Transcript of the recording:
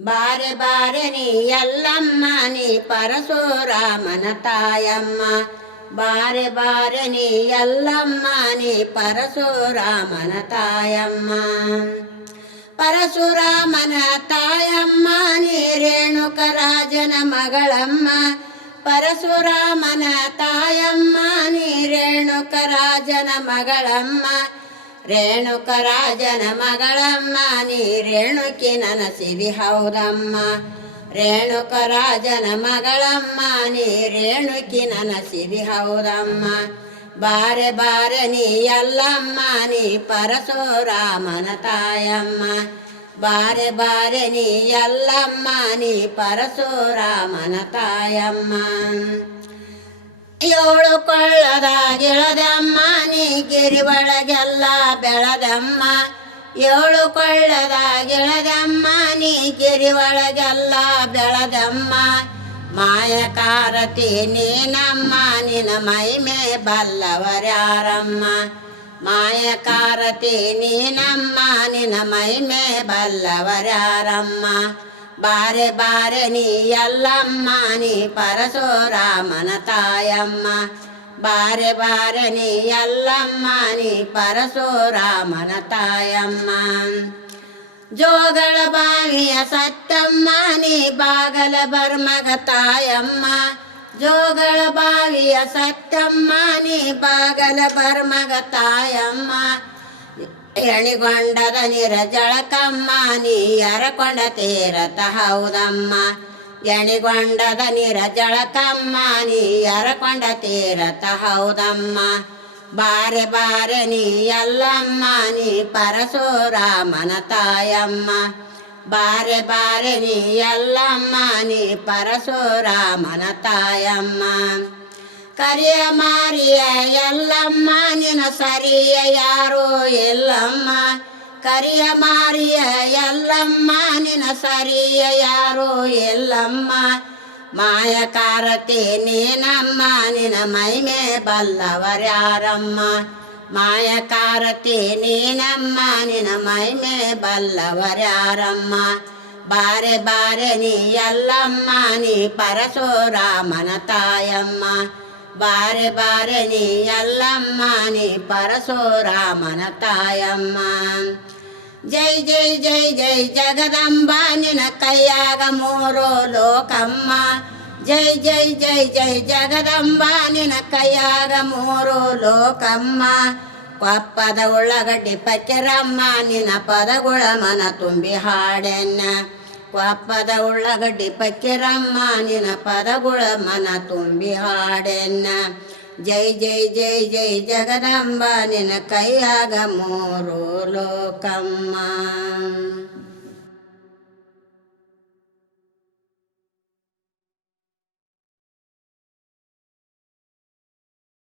ಬಾರೆ ಬಾರೆ ನೀ ಎಲ್ಲಮ್ಮ ನೀ ಪರಶುರಾಮನ ತಾಯಮ್ಮ. ಬಾರೆ ಬಾರೆ ನೀ ಎಲ್ಲಮ್ಮ ನೀ ಪರಶುರಾಮನ ತಾಯಮ್ಮ. ಪರಶುರಾಮನ ತಾಯಮ್ಮ ನೀ ರೇಣುಕರಾಜನ ಮಗಳಮ್ಮ. ಪರಶುರಾಮನ ತಾಯಮ್ಮ ನೀ ರೇಣುಕರಾಜನ ಮಗಳಮ್ಮ. ರೇಣುಕರಾಜನ ಮಗಳಮ್ಮ ನೀ ರೇಣುಕಿ ನನಸಿರಿ ಹೌದಮ್ಮ. ರೇಣುಕರಾಜನ ಮಗಳಮ್ಮ ನೀ ರೇಣುಕಿ ನನಸಿರಿ ಹೌದಮ್ಮ. ಬಾರೆ ಬಾರೆ ನೀ ಎಲ್ಲಮ್ಮ ನೀ ಪರಶುರಾಮನ ತಾಯಮ್ಮ. ಬಾರೆ ಬಾರೆ ನೀ ಎಲ್ಲಮ್ಮ ನೀ ಪರಶುರಾಮನ ತಾಯಮ್ಮ. ಏಳು ಕೊಳ್ಳದ ಗಿಳದಮ್ಮ ನೀ ಗಿರಿ ಒಳಗೆಲ್ಲ ಬೆಳೆದಮ್ಮ. ಏಳು ಕೊಳ್ಳದ ಗಿಳದಮ್ಮ ನೀ ಗಿರಿ ಒಳಗೆಲ್ಲ ಬೆಳೆದಮ್ಮ. ಮಾಯಕಾರತಿ ನೀನಮ್ಮ ನಿನ ಮಹಿಮೆ ಬಲ್ಲವರ್ಯಾರಮ್ಮ. ಮಾಯಕಾರತಿ ನೀನಮ್ಮ ನಿನ ಮಹಿಮೆ ಬಲ್ಲವರ್ಯಾರಮ್ಮ. ಬಾರೆ ಬಾರೆ ನೀ ಎಲ್ಲಮ್ಮ ನೀ ಪರಶುರಾಮನ ತಾಯಮ್ಮ. ಬಾರೆ ಬಾರೆ ನೀ ಎಲ್ಲಮ್ಮ ನೀ ಪರಶುರಾಮನ ತಾಯಮ್ಮ. ಜೋಗಳ ಬಾವಿಯ ಸತ್ತಮ್ಮ ನೀ ಬಾಗಲ ಬರ್ಮಗ ತಾಯಮ್ಮ. ಜೋಗಳ ಬಾವಿಯ ಸತ್ತಮ್ಮ ನೀ ಬಾಗಲ ಬರ್ಮಗ ತಾಯಮ್ಮ. ಎಣಿಗೊಂಡದ ನೀರ ಜಳಕಮ್ಮ ನೀ ಎರಕೊಂಡ ತೀರತ ಹೌದಮ್ಮ. ಎಣಿಗೊಂಡದ ನೀರ ಜಳಕಮ್ಮ ನೀ ಎರಕೊಂಡ ತೀರತ ಹೌದಮ್ಮ. ಬಾರೆ ಬಾರೆ ನೀ ಎಲ್ಲಮ್ಮ ನೀ ಪರಶುರಾಮನ ತಾಯಮ್ಮ. ಬಾರೆ ಬಾರೆ ನೀ ಎಲ್ಲಮ್ಮ ನೀ ಪರಶುರಾಮನ ತಾಯಮ್ಮ. ಕರಿಯ ಮಾರಿಯ ಎಲ್ಲಮ್ಮ ನಿನ ಸರಿಯ ಯಾರೋ ಎಲ್ಲಮ್ಮ. ಕರಿಯ ಮಾರಿಯ ಎಲ್ಲಮ್ಮ ನಿನ ಸರಿಯ ಯಾರೋ ಎಲ್ಲಮ್ಮ. ಮಾಯಕಾರತಿ ನೀನಮ್ಮ ನಿನ ಮಹಿಮೆ ಬಲ್ಲವರ್ಯಾರಮ್ಮ. ಮಾಯಕಾರತಿ ನೀನಮ್ಮ ನಿನ ಮಹಿಮೆ ಬಲ್ಲವರ್ಯಾರಮ್ಮ. ಬಾರೆ ಬಾರೆ ನೀ ಎಲ್ಲಮ್ಮ ನೀ ಪರಶುರಾಮನ ತಾಯಮ್ಮ. ಬಾರೆ ಬಾರೆ ನೀ ಎಲ್ಲಮ್ಮ ನೀ ಪರಶುರಾಮನ ತಾಯಮ್ಮ. ಜೈ ಜೈ ಜೈ ಜೈ ಜಗದಂಬ ನಿನ ಕೈಯಾಗ ಮೂರು ಲೋಕಮ್ಮ. ಜೈ ಜೈ ಜೈ ಜೈ ಜಗದಂಬ ನಿನ ಕೈಯಾಗ ಮೂರು ಲೋಕಮ್ಮ. ಕೊಪ್ಪದ ಉಳ್ಳಗಡ್ಡಿ ಪಕ್ಕೆರಮ್ಮ ನಿನ ಪದಗುಳ ಮನ ತುಂಬಿ ಹಾಡೆನ್ನ. ಕೊಪ್ಪದ ಉಳ್ಳಗಡ್ಡಿ ಪಕ್ಕೆರಮ್ಮ ನಿನ ಪದಗುಳ ಮನ ತುಂಬಿ ಹಾಡೆನ್ನ. ಜೈ ಜೈ ಜೈ ಜೈ ಜಗದಂಬ ನಿನ ಕೈಯಾಗ ಮೂರು ಲೋಕಮ್ಮ.